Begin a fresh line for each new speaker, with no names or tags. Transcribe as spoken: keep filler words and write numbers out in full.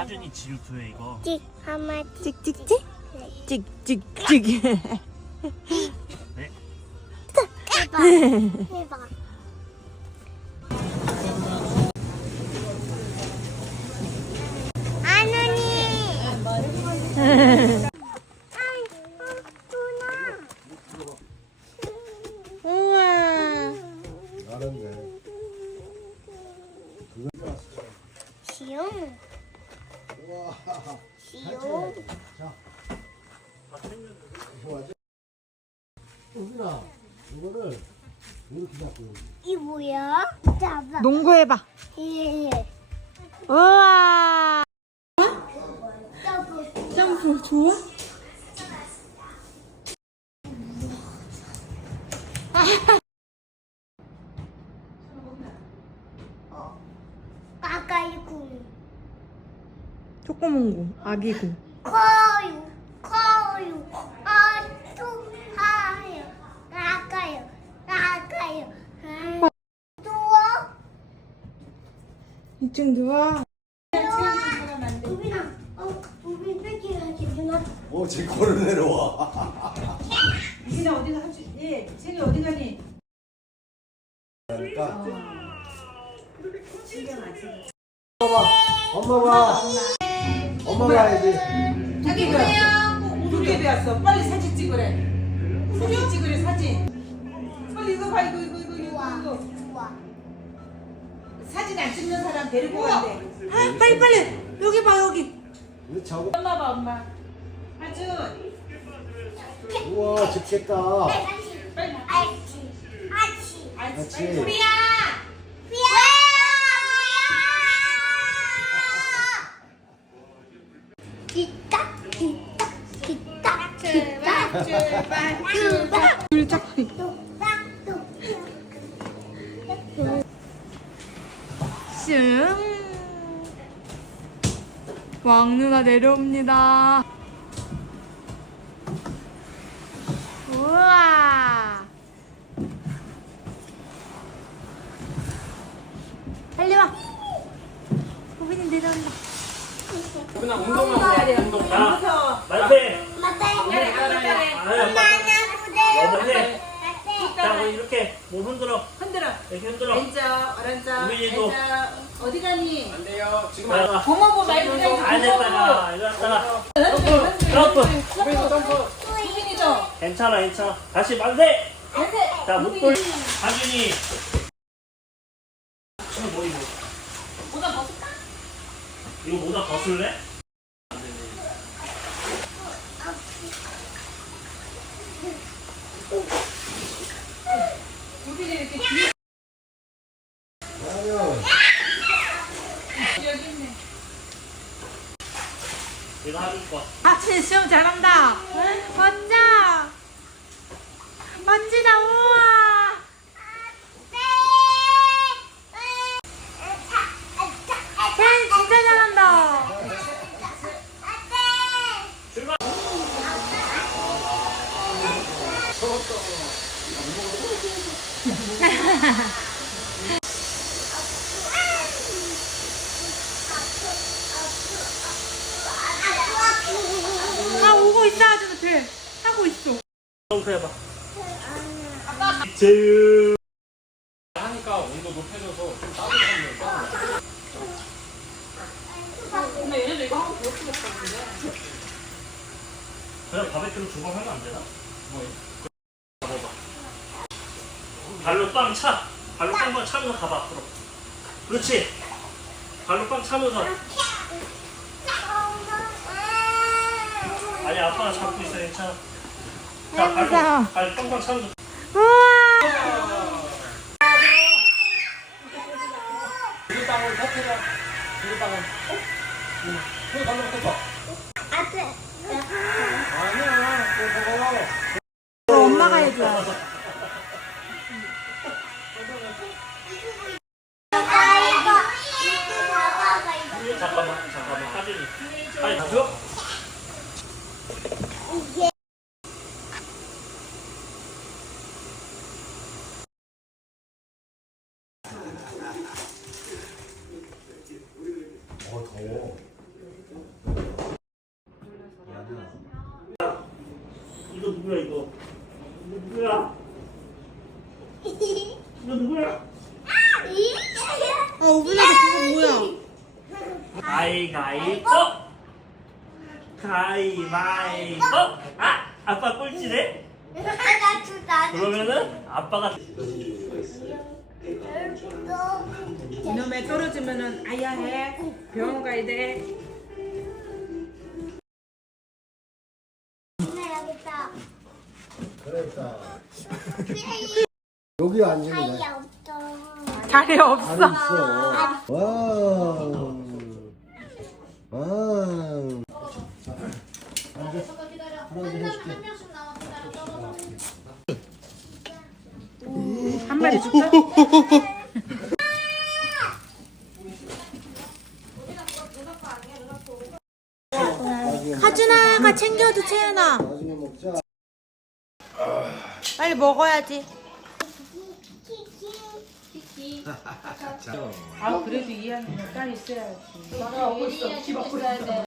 하준이 질투해 이거.
찍 하마
찍찍찍? 찍찍찍.
네.
해봐 해봐. 아누니.
우와.
알았네.
시용
우와.
시용.
자. 좋아하지? 우빈아, 이거를 이렇게 잡고.
이 뭐야? 잡아.
농구해봐.
예.
우와.
점프.
점프 좋아?
가까이군.
초코몽구, 아기구.
커요, 커요, 아투 하요, 나가요, 나가요. 누워.
이쯤 누워.
우빈아, 어, 우빈 뺏기야지, 누나.
어, 제 거를 내려와.
이진아 어디 가지? 예, 쟤이 어디 가니?
그러니까.
신경하지.
엄마가, 엄마가 해야지.
자기 그래요? 두개 배웠어. 빨리 사진 찍으래. 사진 찍으래 사진. 빨리 이거 봐 이거 이거 이거 이거 이거.
우와.
사진 안 찍는 사람 데리고 간대.
아, 빨리 빨리. 여기 봐 여기.
이거 자고.
엄마 봐 엄마. 하준.
우와, 집겠다.
아치, 아치, 아치.
같이.
우리야.
피야! 기타, 기타, 기타, 기타,
출발.
기타.
둘짝이.
뚝딱, 뚝딱.
슝. 왕누나 내려옵니다. 우와. 빨리 와. 호빈이 내려온다.
그냥 운동만 해. 운동. 자,
무서워.
만세.
맞아요.
그래 그래.
아유,
엄마나 부대요.
만세.
맞아요.
자, 우리 이렇게 몸 흔들어.
흔들어.
이렇게 흔들어.
왼쪽 오른쪽.
우빈이도.
왼쪽. 어디 가니?
안 돼요. 지금 안
고모부 말고
안 했다가 이거 했다가 점프.
우빈이도.
괜찮아, 괜찮아. 다시 만세.
만세.
자, 목돌. 하준이. 이거 뭐 이거?
모자 벗을까?
이거 모자 벗을래?
우빈이 이렇게 뒤에
아유.
여기 있네.
이거 하줄 거.
하친 수영 잘한다. 먼저. 먼지다 우와. 쟤 진짜 잘한다.
출발.
아 오고 있어 아주 배 하고 있어.
점프 해봐. 제유.
하니까 온도 높여져서 좀 따뜻하면 떠는
근데 얘네도 이거 하고 그렇게 됐었는데.
그냥 바베큐로 두 번 하면 안 되나? 뭐? 봐봐. 발로 빵 차. 발로 빵 차면서 가봐 앞으로. 그렇지. 발로 빵 차면서. 아니 아빠가 잡고 있어 괜찮아. 자 발로 발 빵빵 차면서.
우와.
이거 땅을 터트려. 이거 땅을. 어? 응. 그거 달라고 해봐. 아니야. 그거
이거 엄마가 해줘.
잠깐만 잠깐만 하준이. 아니 가죠?
어, 더워.
이거 누구야 이거? 이거 누구야? 이거 누구야?
아 오븐아도 그거 뭐야?
가위가위보. 가위바위보. 아 아빠 꼴찌네.
나 주다.
그러면은 아빠가
이놈에 떨어지면은 아야 해. 병원 가야 돼.
여기 있다.
그랬다. 여기 앉으면
사이
돼.
없어.
자리 없어.
안에 있어. 와우. 와우.
한 마리 줄까? 하준아가 챙겨도 채연아.
나중에 먹자.
빨리 먹어야지.
아 그래도 이해하는 딸 있어야지.